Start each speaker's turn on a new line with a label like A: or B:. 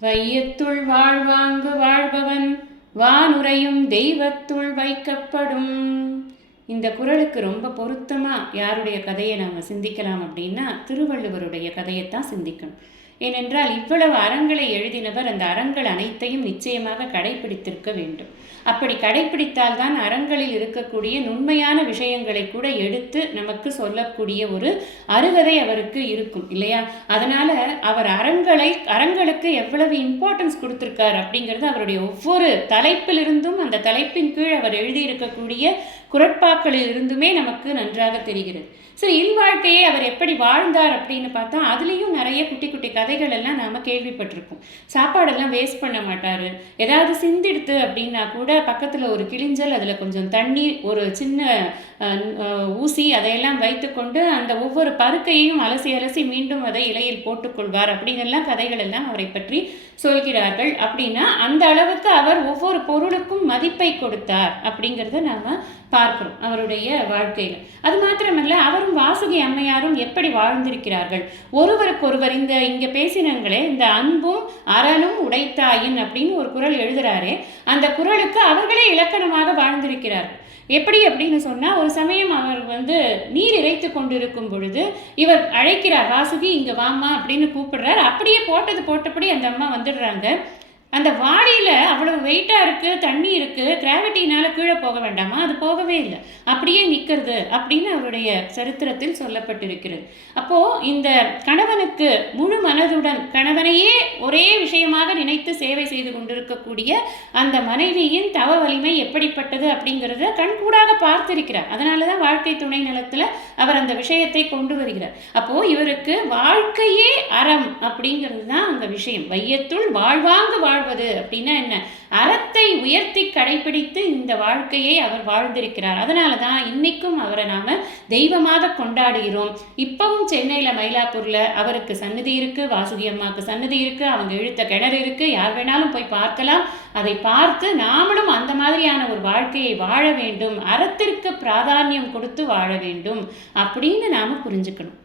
A: வையத்துள் வாழ்வாங்கு வாழ்பவன் வானுரையும் தெய்வத்துள் வைக்கப்படும். இந்த குறளுக்கு ரொம்ப பொருத்தமாக யாருடைய கதையை நாம் சிந்திக்கலாம் அப்படின்னா திருவள்ளுவருடைய கதையைத்தான் சிந்திக்கணும். ஏனென்றால் இவ்வளவு அறங்களை எழுதினவர் அந்த அறங்கள் அனைத்தையும் நிச்சயமாக கடைபிடித்திருக்க வேண்டும். அப்படி கடைபிடித்தால்தான் அறங்களில் இருக்கக்கூடிய நுண்மையான விஷயங்களை கூட எடுத்து நமக்கு சொல்லக்கூடிய ஒரு அருகதை அவருக்கு இருக்கும் இல்லையா? அதனால அவர் அறங்களை அறங்களுக்கு எவ்வளவு இம்பார்ட்டன்ஸ் கொடுத்துருக்கார் அப்படிங்கிறது அவருடைய ஒவ்வொரு தலைப்பிலிருந்தும் அந்த தலைப்பின் கீழ் அவர் எழுதியிருக்கக்கூடிய குரட்பாக்களில் இருந்துமே நமக்கு நன்றாக தெரிகிறது. சரி இல்வாழ்க்கையை அவர் எப்படி வாழ்ந்தார் அப்படின்னு பார்த்தா அதுலேயும் நிறைய குட்டி குட்டி கதைகள் எல்லாம் நாம் கேள்விப்பட்டிருக்கோம் சாப்பாடெல்லாம் வேஸ்ட் பண்ண மாட்டார். ஏதாவது சிந்திடுத்து அப்படின்னா கூட பக்கத்தில் ஒரு கிளிஞ்சல் அதில் கொஞ்சம் தண்ணி ஒரு சின்ன ஊசி அதையெல்லாம் வைத்துக்கொண்டு அந்த ஒவ்வொரு பருக்கையும் அலசி அலசி மீண்டும் அதை இலையில் போட்டுக்கொள்வார் அப்படிங்கெல்லாம் கதைகள் எல்லாம் அவரை பற்றி சொல்கிறார்கள். அப்படின்னா அந்த அளவுக்கு அவர் ஒவ்வொரு பொருளுக்கும் மதிப்பை கொடுத்தார் அப்படிங்கிறத நாம் பா பார்க்கிறோம் அவருடைய வாழ்க்கையில். அது மாத்திரமல்ல அவரும் வாசுகி அம்மையாரும் எப்படி வாழ்ந்திருக்கிறார்கள்? ஒருவருக்கொருவர் இந்த இங்கே பேசினங்களே இந்த அன்பும் அறனும் உடைத்தாயின் அப்படின்னு ஒரு குரல் எழுதுறாரு. அந்த குரலுக்கு அவர்களே இலக்கணமாக வாழ்ந்திருக்கிறார்கள். எப்படி அப்படின்னு சொன்னால் ஒரு சமயம் அவர் வந்து நீர் இறைத்து கொண்டிருக்கும் பொழுது இவர் அழைக்கிறார் வாசுகி இங்கே வாமா அப்படின்னு கூப்பிடுறார். அப்படியே போட்டது போட்டபடி அந்த அம்மா வந்துடுறாங்க. அந்த வாடியில் அவ்வளோ வெயிட்டாக இருக்குது தண்ணி இருக்குது கிராவிட்டினால் கீழே போக வேண்டாமா? அது போகவே இல்லை. அப்படியே நிற்கிறது அப்படின்னு அவருடைய சரித்திரத்தில் சொல்லப்பட்டிருக்கிறது. அப்போது இந்த கணவனுக்கு முழு மனதுடன் கணவனையே ஒரே விஷயமாக நினைத்து சேவை செய்து கொண்டிருக்கக்கூடிய அந்த மனைவியின் தவ வலிமை எப்படிப்பட்டது அப்படிங்கிறத கண்கூடாக பார்த்திருக்கிறார். அதனால தான் வாழ்க்கை துணை நிலத்தில் அவர் அந்த விஷயத்தை கொண்டு வருகிறார். அப்போது இவருக்கு வாழ்க்கையே அறம் அப்படிங்கிறது தான் அந்த விஷயம். வையத்துள் வாழ்வாங்கு வாழ் வாழ்வது அப்படின்னா என்ன? அறத்தை உயர்த்தி கடைபிடித்து இந்த வாழ்க்கையை அவர் வாழ்ந்திருக்கிறார். அதனால தான் இன்னைக்கும் அவரை நாம தெய்வமாக கொண்டாடுகிறோம். இப்பவும் சென்னையில் மயிலாப்பூரில் அவருக்கு சன்னதி இருக்கு வாசுகி அம்மாவுக்கு சன்னதி இருக்கு அவங்க இழுத்த கிணறு இருக்கு யார் வேணாலும் போய் பார்க்கலாம். அதை பார்த்து நாமளும் அந்த மாதிரியான ஒரு வாழ்க்கையை வாழ வேண்டும். அறத்திற்கு பிராதானியம் கொடுத்து வாழ வேண்டும் அப்படின்னு நாம புரிஞ்சுக்கணும்.